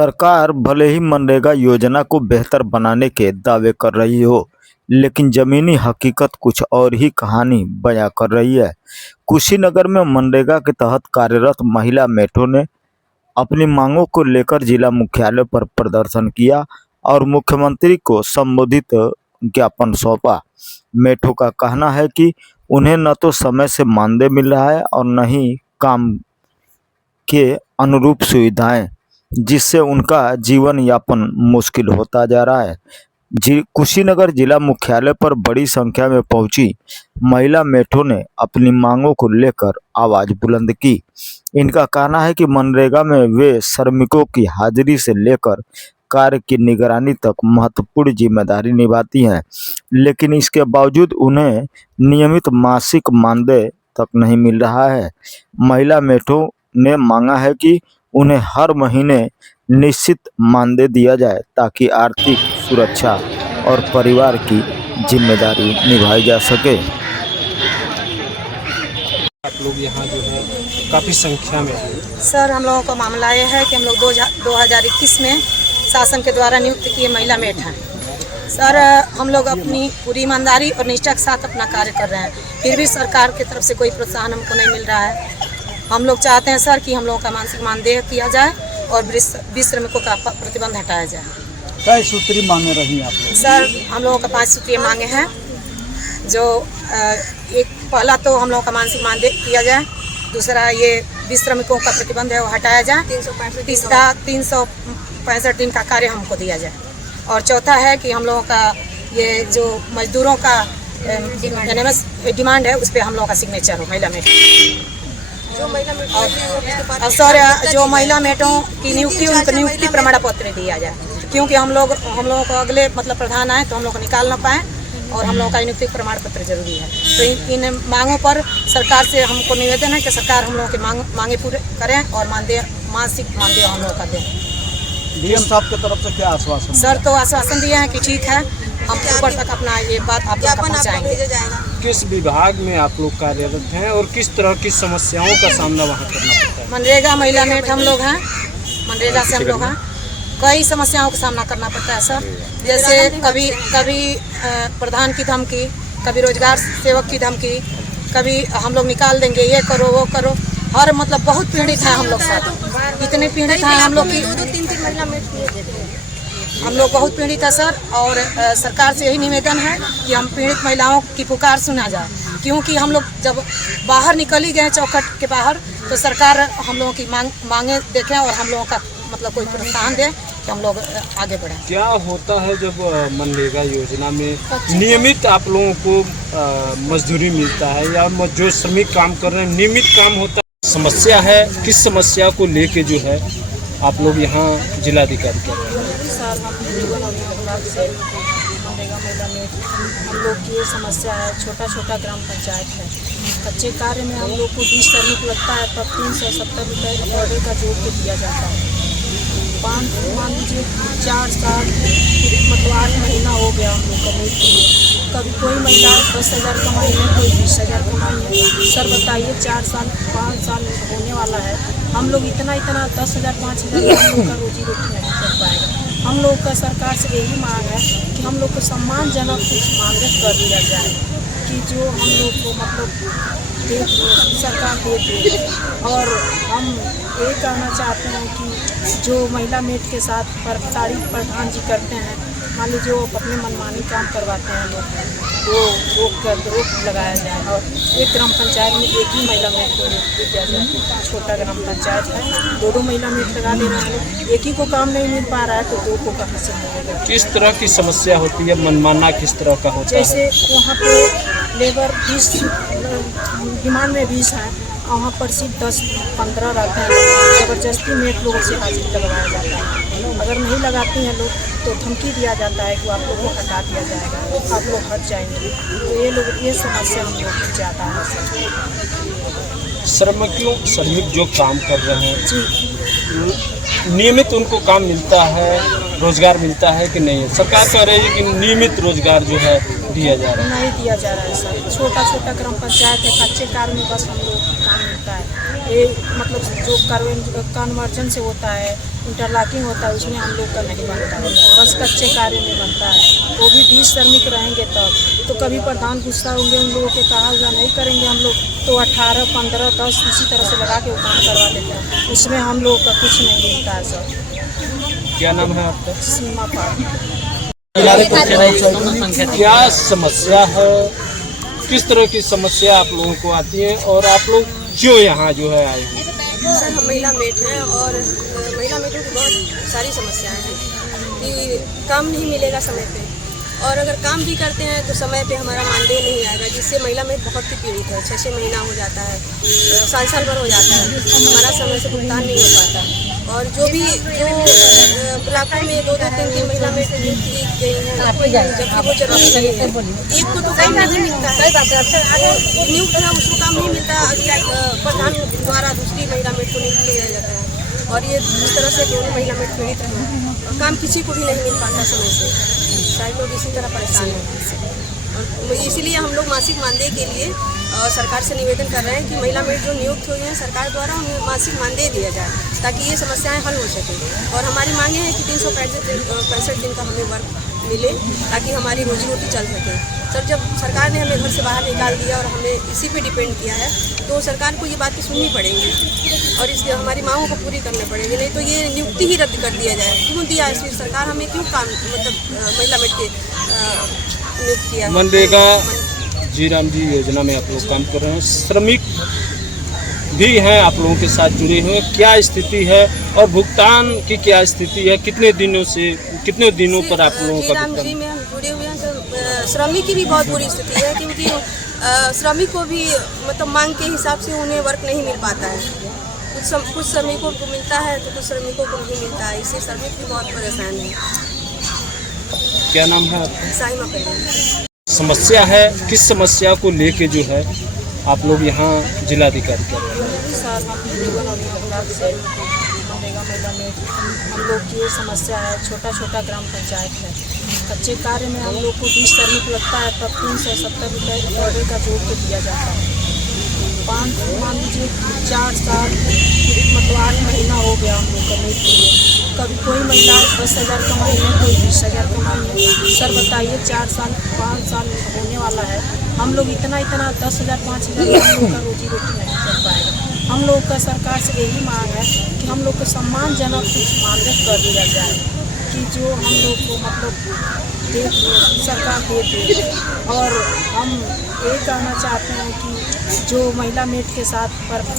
सरकार भले ही मनरेगा योजना को बेहतर बनाने के दावे कर रही हो, लेकिन जमीनी हकीकत कुछ और ही कहानी बयां कर रही है। कुशीनगर में मनरेगा के तहत कार्यरत महिला मेठों ने अपनी मांगों को लेकर जिला मुख्यालय पर प्रदर्शन किया और मुख्यमंत्री को संबोधित ज्ञापन सौंपा। मेठों का कहना है कि उन्हें न तो समय से मानदेय मिल रहा है और न ही काम के अनुरूप सुविधाएं, जिससे उनका जीवन यापन मुश्किल होता जा रहा है। कुशीनगर जिला मुख्यालय पर बड़ी संख्या में पहुंची महिला मेठों ने अपनी मांगों को लेकर आवाज बुलंद की। इनका कहना है कि मनरेगा में वे श्रमिकों की हाजिरी से लेकर कार्य की निगरानी तक महत्वपूर्ण जिम्मेदारी निभाती हैं, लेकिन इसके बावजूद उन्हें नियमित मासिक मानदेय तक नहीं मिल रहा है। महिला मेठों ने मांगा है कि उन्हें हर महीने निश्चित मानदेय दिया जाए ताकि आर्थिक सुरक्षा और परिवार की जिम्मेदारी निभाई जा सके। आप लोग यहाँ जो है काफ़ी संख्या में हैं। सर, हम लोगों का मामला ये है कि हम लोग 2021 में शासन के द्वारा नियुक्त किए महिला मेट हैं। सर, हम लोग अपनी पूरी ईमानदारी और निष्ठा के साथ अपना कार्य कर रहे हैं, फिर भी सरकार की तरफ से कोई प्रोत्साहन हमको नहीं मिल रहा है। हम लोग चाहते हैं सर कि हम लोगों का मानसिक मानदेय किया जाए और 20 श्रमिकों का प्रतिबंध हटाया जाए। कई सूत्री मांगे रही आप लोग? सर, हम लोगों का 5 सूत्रीय मांगे हैं। जो एक पहला तो हम लोगों का मानसिक मानदेय किया जाए, दूसरा ये 20 श्रमिकों का प्रतिबंध है वो हटाया जाए, तीसरा 365 दिन का कार्य हमको दिया जाए, और चौथा है कि हम लोगों का ये जो मजदूरों का एनएमएस डिमांड है उस पर हम लोगों का सिग्नेचर हो महिला मेट। और सर, जो महिला मेटों की नियुक्ति उनको नियुक्ति प्रमाण पत्र दिया जाए, क्योंकि हम लोगों को अगले प्रधान आए तो हम लोग को निकाल ना पाए और हम लोगों का नियुक्ति प्रमाण पत्र जरूरी है। तो इन मांगों पर सरकार से हमको निवेदन है कि सरकार हम लोगों की मांगे पूरे करें और मासिक मानदेय हम लोगों का दें। डीएम साहब की तरफ से क्या आश्वासन? सर, तो आश्वासन दिए हैं कि ठीक है, हम ऊपर तक अपना ये बात आप लोग तक पहुँचाएंगे। किस विभाग में आप लोग कार्यरत हैं और किस तरह की समस्याओं का सामना वहाँ करना पड़ता है? मनरेगा महिला मेट हम लोग हैं, मनरेगा से हम लोग हैं। कई समस्याओं का सामना करना पड़ता है सर, जैसे कभी प्रधान की धमकी, कभी रोजगार सेवक की धमकी, कभी हम लोग निकाल देंगे, ये करो वो करो। हर बहुत पीड़ित है हम लोग साथ, इतने पीड़ित हैं हम लोग की, 2-3 महिला हम लोग बहुत पीड़ित है सर। और सरकार से यही निवेदन है कि हम पीड़ित महिलाओं की पुकार सुना जाए, क्योंकि हम लोग जब बाहर निकल ही गए चौखट के बाहर, तो सरकार हम लोगों की मांगे देखें और हम लोगों का कोई प्रोत्साहन दे कि हम लोग आगे बढ़ें। क्या होता है जब मनरेगा योजना में नियमित आप लोगों को मजदूरी मिलता है या जो श्रमिक काम कर रहे हैं नियमित काम होता है? समस्या है, किस समस्या को लेके जो है आप लोग यहाँ जिलाधिकारी कर रहे हैं? सर, हम लोग की ये समस्या है, छोटा ग्राम पंचायत है। कच्चे कार्य में हम लोग को 20 श्रमिक लगता है, तब 370 रुपये ऑर्डर का जोड़ के दिया जाता है। मान लीजिए 4 साल 8 महीना हो गया हम लोग कमेट किए। कभी कोई महिला 10,000 कमाई है, कोई 20,000 कमाई है। सर बताइए, 4 साल 5 साल होने वाला है, हम लोग इतना 10,000 5,000 हम लोग का रोजी रोटी नहीं कर पाएगा। हम लोग का सरकार से यही मांग है कि हम लोग को सम्मानजनक कुछ मानदेय कर दिया जाए, कि जो हम लोग को सरकार दे दे। और हम ये कहना चाहते हैं कि जो महिला मेट के साथ तारीफ प्रधान जी करते हैं, मान लीजिए वो अपने मनमानी काम करवाते हैं लोग, वो रोक लगाया जाए। और एक ग्राम पंचायत में एक ही महिला मेट को नियुक्त किया जाए। छोटा ग्राम पंचायत है, 2 महिला मेट लगा दे रहे हैं, एक ही को काम नहीं मिल पा रहा है तो 2 को कहाँ से मिलेगा? किस तरह की समस्या होती है? मनमाना किस तरह का होता है? जैसे वहाँ पे लेबर 20 डिमांड में 20 है, वहाँ पर सिर्फ 10-15 रहते हैं। ज़बरदस्ती मेट लोगों से हाजिरी लगवाया जाता है। अगर नहीं लगाती हैं लोग तो धमकी दिया जाता है कि आप लोग को हटा दिया जाएगा, आप लोग हट जाएंगे। तो ये समस्या हम लोग की ज़्यादा है सर। श्रमिक जो काम कर रहे हैं जी, नियमित उनको काम मिलता है, रोजगार मिलता है कि नहीं? सरकार कह रही है कि नियमित रोजगार जो है दिया जा रहा है। नहीं दिया जा रहा है सर। छोटा ग्राम पंचायत है, कच्चे कार्य में बस हम लोग काम मिलता है। ये जो कन्वर्जन से होता है इंटरलॉकिंग होता है उसमें हम लोग का नहीं बनता है, बस कच्चे कार्य में बनता है। वो भी 20 श्रमिक रहेंगे तब तो कभी प्रधान गुस्सा होंगे उन लोगों के कहा हुआ नहीं करेंगे हम लोग तो 18, 15, 10 इसी तरह से लगा के वो काम करवा देते हैं, उसमें हम लोग का कुछ नहीं मिलता है सर। क्या नाम है आपका? सीमा पार। क्या समस्या है, किस तरह की समस्या आप लोगों को आती है और आप लोग क्यों यहाँ जो है आए हैं? सर हम महिला मेट हैं और महिला मेटों की बहुत सारी समस्याएं हैं कि काम नहीं मिलेगा समय पे, और अगर काम भी करते हैं तो समय पे हमारा मानदेय नहीं आएगा, जिससे महिला मेट बहुत ही पीड़ित है। 6-6 महीना हो जाता है, साल भर हो जाता है, हमारा समय से भुगतान नहीं हो पाता। और जो ब्लॉकों में 2-2, 3-3 महिला मेट नियुक्त की गई हैं, जबकि वो जरूरी नहीं है। एक को तो काम नहीं मिलता है, नियुक्त है उसको काम नहीं मिलता, प्रधान द्वारा दूसरी महिला मेट को नियुक्त किया जाता है। और ये इस तरह से दोनों महिला मेट पीड़ित रहे और काम किसी को भी नहीं मिल पाता समय से। सारे लोग इसी तरह परेशान हैं और इसीलिए हम लोग मासिक मानदेय के लिए सरकार से निवेदन कर रहे हैं कि महिला मेट जो नियुक्त हुई हैं सरकार द्वारा उन्हें मासिक मानदेय दिया जाए ताकि ये समस्याएं हल हो सकें। और हमारी मांगे हैं कि 365 दिन का हमें वर्क मिले ताकि हमारी रोजी रोटी चल सके। सर जब सरकार ने हमें घर से बाहर निकाल दिया और हमें इसी पे डिपेंड किया है तो सरकार को ये बातें सुननी पड़ेंगी और इसके हमारी मांगों को पूरी करनी पड़ेगी, नहीं तो ये नियुक्ति ही रद्द कर दिया जाए। क्यों दिया इसमें सरकार हमें क्यों काम महिला मेट के नियुक्त किया? मनरेगा जी राम जी योजना में आप लोग काम कर रहे हैं, श्रमिक भी हैं आप लोगों के साथ जुड़े हुए, क्या स्थिति है और भुगतान की क्या स्थिति है? कितने दिनों पर आप लोगों का भुगतान? जी में हम जुड़े हुए हैं सर। श्रमिक की भी बहुत बुरी स्थिति है क्योंकि श्रमिक को भी मतलब मांग के हिसाब से उन्हें वर्क नहीं मिल पाता है। कुछ श्रमिकों को मिलता है तो कुछ श्रमिकों को नहीं मिलता है, इससे श्रमिक भी बहुत परेशान है। क्या नाम है आपका? साइमा पहले समस्या है, किस समस्या को लेके जो है आप लोग यहाँ जिलाधिकारी कर रहे हैं? सर हम जीवन और विभाग से मनरेगा महिला में हम लोग की ये समस्या है, छोटा ग्राम पंचायत है, कच्चे कार्य में हम लोग को 20 श्रमिक लगता है तब 370 रुपये ऑर्डर का जोड़ के दिया जाता है। मान लीजिए 4 साल मतलब 8 महीना हो गया हम लोग करने के लिए, कभी कोई महिला 10,000 कमाई है, कोई 20,000 कमाई है। सर बताइए 4 साल 5 साल होने वाला है, हम लोग इतना 10,000 5,000 हम लोग का रोजी रोटी नहीं कर पाएगा। हम लोग का सरकार से यही मांग है कि हम लोग को सम्मानजनक कुछ मानदेय कर दिया जाए कि जो हम लोग को मतलब दे सरकार दे दे। और हम ये कहना चाहते हैं कि जो महिला मेट के साथ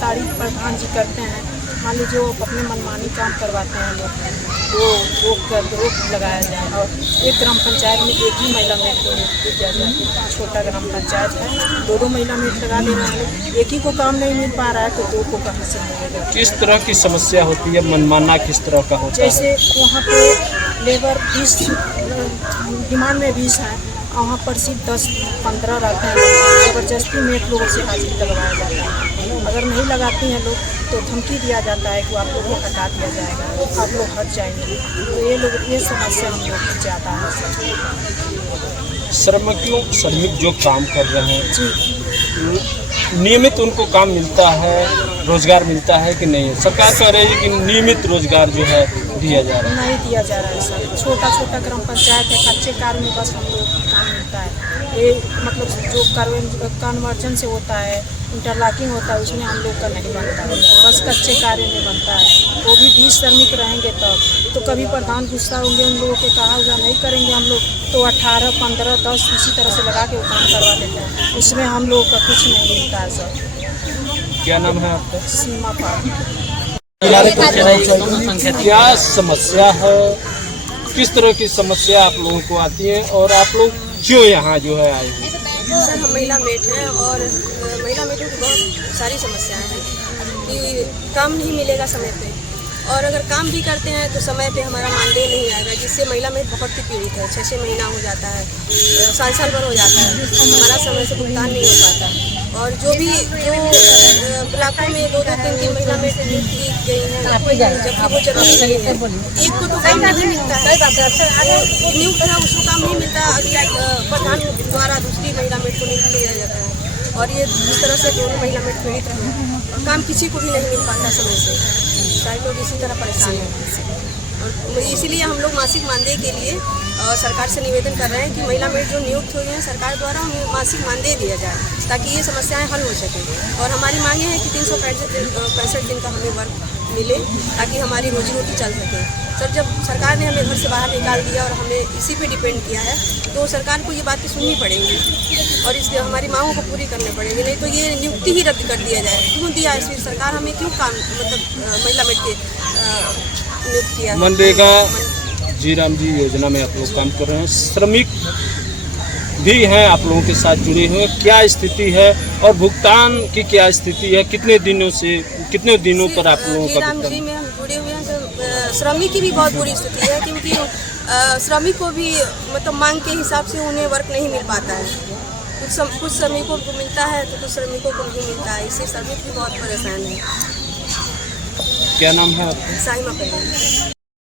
तारीफ प्रधान जी करते हैं, मान लीजिए वो अपने मनमानी काम करवाते हैं लोग, वो रोक लगाया जाए और एक ग्राम पंचायत में एक ही महिला मेट को नियुक्त किया जाए। छोटा ग्राम पंचायत है, 2 महिला मेट लगा दे रहे हैं, एक ही को काम नहीं मिल पा रहा है तो 2 को कहाँ से मिलेगा? किस तरह की समस्या होती है, मनमाना किस तरह का होता है? जैसे वहाँ पे लेबर 20 डिमांड में 20 है, वहाँ पर सिर्फ 10-15 रहते हैं। ज़बरदस्ती मेट लोगों से हाजिर लगवाया जाता है, अगर नहीं लगाती हैं लोग तो धमकी दिया जाता है कि आप लोग को हटा दिया जाएगा, आप लोग हट जाएंगे। तो ये समस्या हम लोग की ज़्यादा है। श्रमिक जो काम कर रहे हैं जी नियमित उनको काम मिलता है, रोजगार मिलता है कि नहीं? सरकार कह रही है कि नियमित रोजगार जो है दिया जा रहा है। नहीं दिया जा रहा है सर, छोटा ग्राम पंचायत है, कच्चे कार्य में बस हम लोग को काम मिलता है। ये मतलब जो कन्वर्जन से होता है, इंटरलॉकिंग होता है, उसमें हम लोग का नहीं बनता है, बस कच्चे कार्य में बनता है। वो भी 20 श्रमिक रहेंगे तब तो कभी प्रधान गुस्सा होंगे उन लोगों के कहा हुआ नहीं करेंगे हम लोग तो 18, 15, 10 इसी तरह से लगा के वो काम करवा देते हैं, उसमें हम लोग का कुछ नहीं मिलता है सर। क्या नाम है आपका? सीमा पार। क्या समस्या है, किस तरह की समस्या आप लोगों को आती है और आप लोग क्यों यहाँ जो है आए हैं? सर हम महिला मेट हैं और महिला मेटों की बहुत सारी समस्याएं हैं कि काम नहीं मिलेगा समय पे, और अगर काम भी करते हैं तो समय पे हमारा मानदेय नहीं आएगा, जिससे महिला मेट बहुत ही पीड़ित है। 6-6 महीना हो जाता है, साल भर हो जाता है, हमारा समय से भुगतान नहीं हो पाता। और जो ब्लॉकों में 2-2, 3-3 महिला मेट नियुक्त की गई हैं, जबकि वो जरूरी नहीं है। एक को तो काम नहीं मिलता है, नियुक्त है उसको काम नहीं मिलता, प्रधान द्वारा दूसरी महिला मेट को नियुक्त किया जाता है। और ये इस तरह से दोनों महिला मेट पीड़ित रहे और काम किसी को भी नहीं मिल पाता समय से। सारे लोग इसी तरह परेशान हैं। इसीलिए हम लोग मासिक मानदेय के लिए सरकार से निवेदन कर रहे हैं कि महिला मेड जो नियुक्त हुई हैं सरकार द्वारा उन्हें मासिक मानदेय दिया जाए ताकि ये समस्याएं हल हो सकें। और हमारी मांगे हैं कि 365 दिन का हमें वर्क मिले ताकि हमारी रोजी रोटी चल सके। सर, जब सरकार ने हमें घर से बाहर निकाल दिया और हमें इसी पे डिपेंड किया है तो सरकार को ये बातें सुननी पड़ेंगी और इसके हमारी मांगों को पूरी करनी पड़ेगी, नहीं तो ये नियुक्ति ही रद्द कर दिया जाए। क्यों दिया है फिर सरकार हमें, क्यों काम महिला मेड के नियुक्त किया? मनरेगा जी राम जी योजना में आप लोग काम कर रहे हैं, श्रमिक भी हैं आप लोगों के साथ जुड़े हुए, क्या स्थिति है और भुगतान की क्या स्थिति है? कितने दिनों पर आप लोगों का राम जी में हम जुड़े हुए हैं। तो श्रमिक की भी बहुत बुरी स्थिति है क्योंकि श्रमिक को भी मतलब मांग के हिसाब से उन्हें वर्क नहीं मिल पाता है। कुछ श्रमिकों को मिलता है तो कुछ श्रमिकों को नहीं मिलता है, इससे श्रमिक भी बहुत परेशान है। क्या नाम है आपका? साहिमा पटेल।